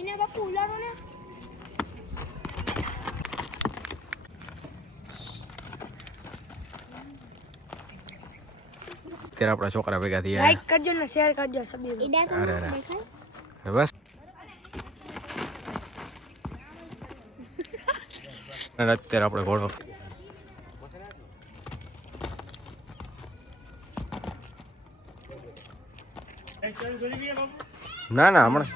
એને બાપુ ઉલાડો ને. ત્યારે આપણા છોકરા ભેગા થયા. લાઈક કરજો ને શેર કરજો સબીર. અરે બસ અત્યારે આપણે ઘોડો ના ના હમણાં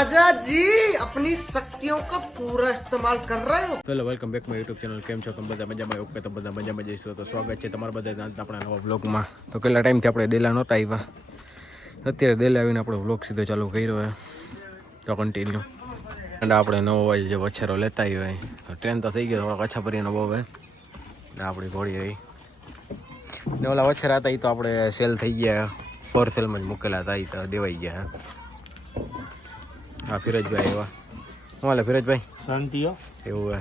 राजा जी अपनी शक्तियों का पूरा इस्तेमाल कर रहे हो. Hello welcome back my YouTube channel. કેમ છો તમે બધા મજામાં? ઓકે તો બધા મજામાં જઈશું. તો સ્વાગત છે તમારા બધા આપણા નવા બ્લોગમાં. તો કેટલા ટાઈમથી આપણે ડેલા નહોતા આવ્યા, અત્યારે ડેલા આવીને આપણો બ્લોગ સીધો ચાલુ કર્યો હોય તો કન્ટિન્યુ. અને આપણે નવો હોય જે વછેરો લેતા હોય તો ટ્રેન તો થઈ ગયો, થોડો કચ્છા ભરીનો બહુ હોય ને આપણી ઘોડી રહી ને ઓલા વછેરા હતા એ તો આપણે સેલ થઈ ગયા, ફોર સેલમાં જ મૂકેલા હતા, એ તો દેવાઈ ગયા. હા ફિરોજભાઈ એવા શું હાલે ફિરોજભાઈ? શાંતિ એવું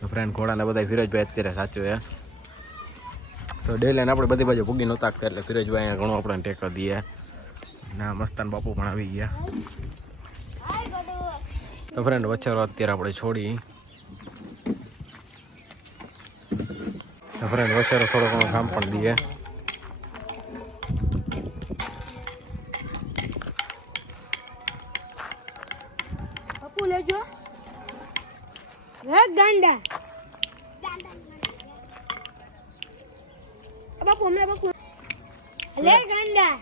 હે ફ્રેન્ડ ઘોડાને બધા ફિરોજભાઈ અત્યારે સાચું હે. તો ડેલાને આપણે બધી બાજુ ભૂગી નહોતા કરતા એટલે ફિરોજભાઈ અહીંયા ઘણો આપણને ટેકો દઈએ. ના મસ્તાન બાપુ પણ આવી ગયા. તો ફ્રેન્ડ વચ્ચે અત્યારે આપણે છોડી તો ફ્રેન્ડ વચ્ચે થોડો ઘણો કામ પણ દઈએ. બાપુ લેજો. હે ગાંડા. બાપુ હમણાં બાપુ લે ગાંડા.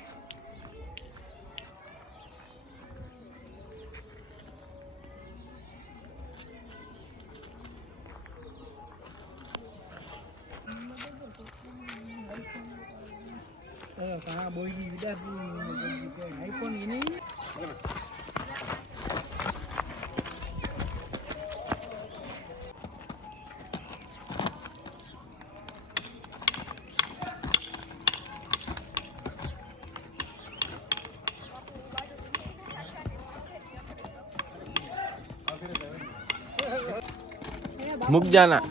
મૂક જાના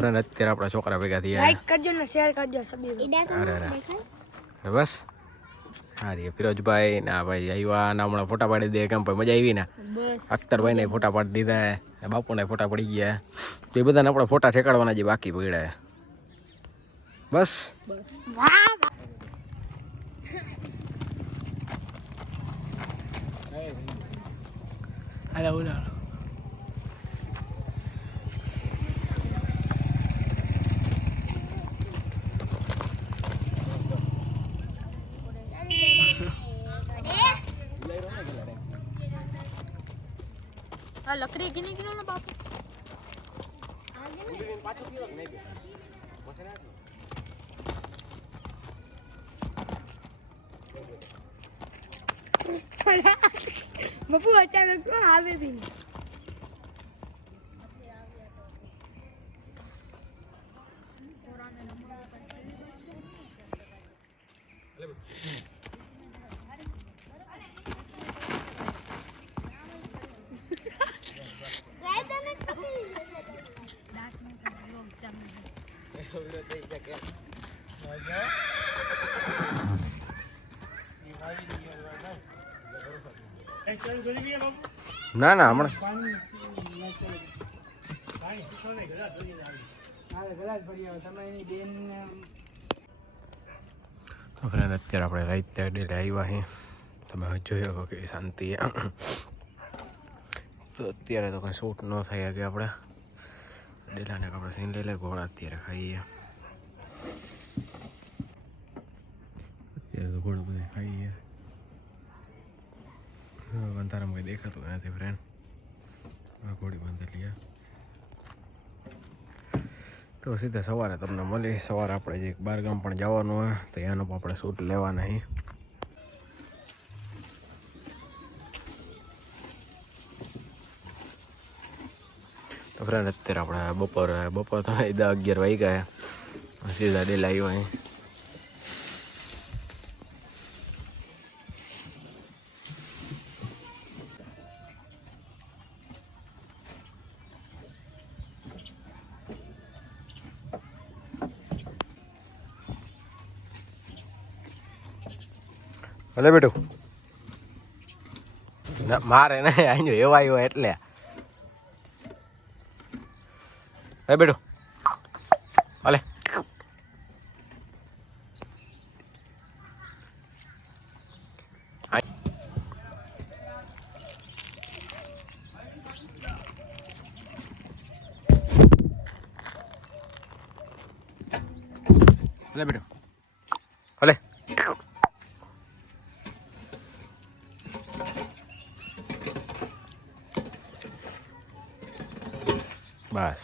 ફ્રેન્ડ અત્યારે આપણા છોકરા ભેગા થયા. લાઈક કરજો ને શેર કરજો સબીર. અરે બસ હારી ફિરોજભાઈ ના ભાઈ આવ્યા ના હમણાં ફોટા પાડી દે. કેમ ભાઈ મજા આવી ને? બસ અખ્તરભાઈ ને ફોટા પાડી દીધા, બાપુને ફોટા પડી ગયા. તો એ બધાને આપણે ફોટા ઠેકાડવાના જે બાકી પડ્યા. બસ લકડી ગીની ગીનો ને બાપુ. બાપુ અચાનક તો આવે બી નહીં. ના ના હમણાં તો ફ્રેન્ડ અત્યારે આપણે રાઈટ ડેલે આવ્યા છીએ. તમે હવે જોઈ શકો કે શાંતિ. તો અત્યારે તો કંઈ શૂટ ન થાય કે આપણે ડેલાને આપણે સીન લઈ લે ઘોડા અત્યારે ખાઈએ. અત્યારે તો ઘોડું બધું ખાઈએ. અંધારામાં કંઈ દેખાતું નથી ફ્રેન્ડ. ઘોડી બાંધેલી છે. તો સીધા સવારે તમને મળી. સવારે આપણે જે બારગામ પણ જવાનું હોય તો એનો પણ આપણે શૂટ લેવા નહીં. તો ફ્રેન્ડ અત્યારે આપણે બપોર તો 10-11 વાગી ગયા. સીધા ડેલ આવ્યો અહીં. ભલે બેઠું ના મારે નહીં આજો એવા આવ્યો એટલે હે બેઠો ભલે ભલે બેઠો ભલે બસ